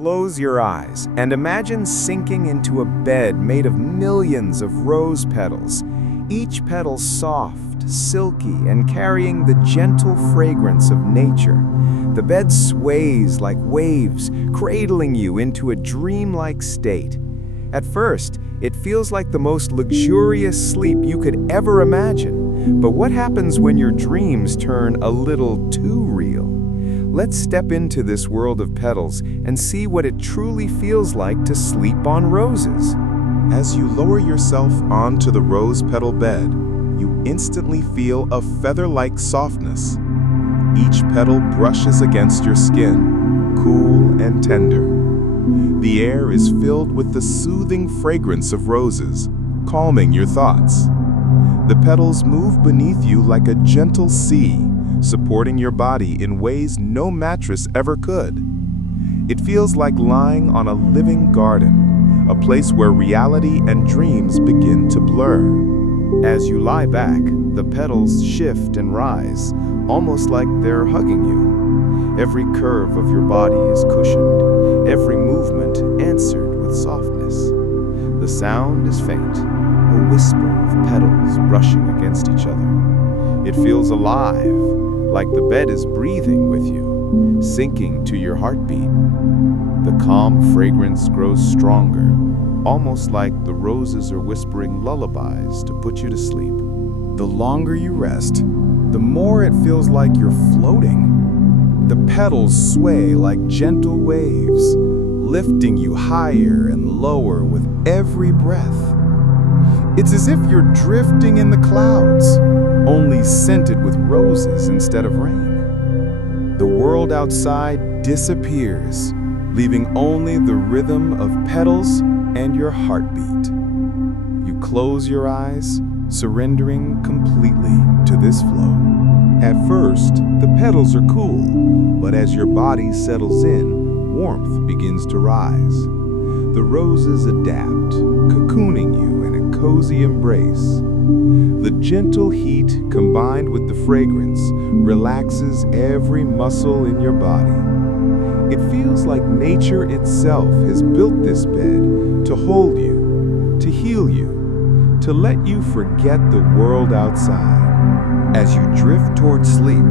Close your eyes and imagine sinking into a bed made of millions of rose petals, each petal soft, silky, and carrying the gentle fragrance of nature. The bed sways like waves, cradling you into a dreamlike state. At first, it feels like the most luxurious sleep you could ever imagine. But what happens when your dreams turn a little too real? Let's step into this world of petals and see what it truly feels like to sleep on roses. As you lower yourself onto the rose petal bed, you instantly feel a feather-like softness. Each petal brushes against your skin, cool and tender. The air is filled with the soothing fragrance of roses, calming your thoughts. The petals move beneath you like a gentle sea, supporting your body in ways no mattress ever could. It feels like lying on a living garden, a place where reality and dreams begin to blur. As you lie back, the petals shift and rise, almost like they're hugging you. Every curve of your body is cushioned, every movement answered with softness. The sound is faint, a whisper of petals brushing against each other. It feels alive, like the bed is breathing with you, sinking to your heartbeat. The calm fragrance grows stronger, almost like the roses are whispering lullabies to put you to sleep. The longer you rest, the more it feels like you're floating. The petals sway like gentle waves, lifting you higher and lower with every breath. It's as if you're drifting in the clouds, only scented with roses instead of rain. The world outside disappears, leaving only the rhythm of petals and your heartbeat. You close your eyes, surrendering completely to this flow. At first, the petals are cool, but as your body settles in, warmth begins to rise. The roses adapt, cocooning you in a cozy embrace. The gentle heat combined with the fragrance relaxes every muscle in your body. It feels like nature itself has built this bed to hold you, to heal you, to let you forget the world outside. As you drift toward sleep,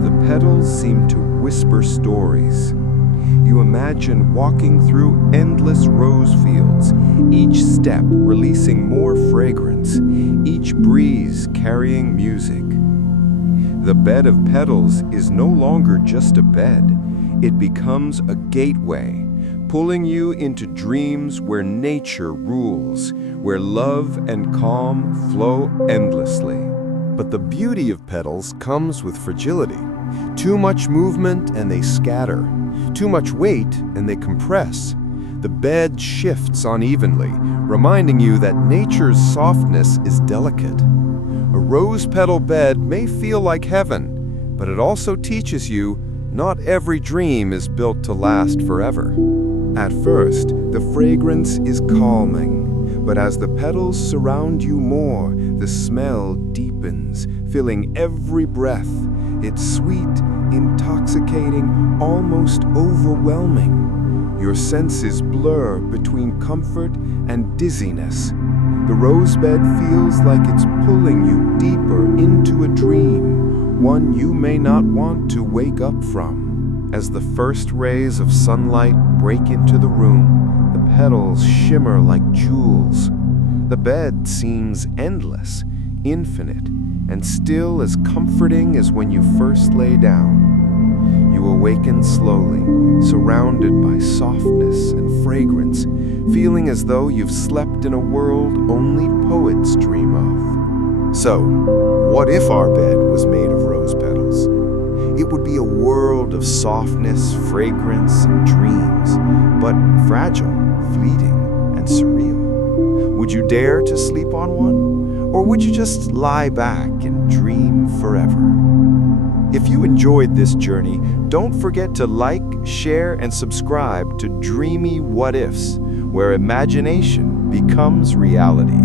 the petals seem to whisper stories. You imagine walking through endless rose fields, each step releasing more fragrance, each breeze carrying music. The bed of petals is no longer just a bed. It becomes a gateway, pulling you into dreams where nature rules, where love and calm flow endlessly. But the beauty of petals comes with fragility. Too much movement and they scatter. Too much weight and they compress. The bed shifts unevenly, reminding you that nature's softness is delicate. A rose petal bed may feel like heaven, but it also teaches you not every dream is built to last forever. At first, the fragrance is calming, but as the petals surround you more, the smell deepens, filling every breath. It's sweet, intoxicating, almost overwhelming. Your senses blur between comfort and dizziness. The rose bed feels like it's pulling you deeper into a dream, one you may not want to wake up from. As the first rays of sunlight break into the room, the petals shimmer like jewels. The bed seems endless, infinite, and still as comforting as when you first lay down. You awaken slowly, surrounded by softness and fragrance, feeling as though you've slept in a world only poets dream of. So, what if our bed was made of rose petals? It would be a world of softness, fragrance, and dreams, but fragile, fleeting, and surreal. Would you dare to sleep on one? Or would you just lie back and dream forever? If you enjoyed this journey, don't forget to like, share, and subscribe to Dreamy What Ifs, where imagination becomes reality.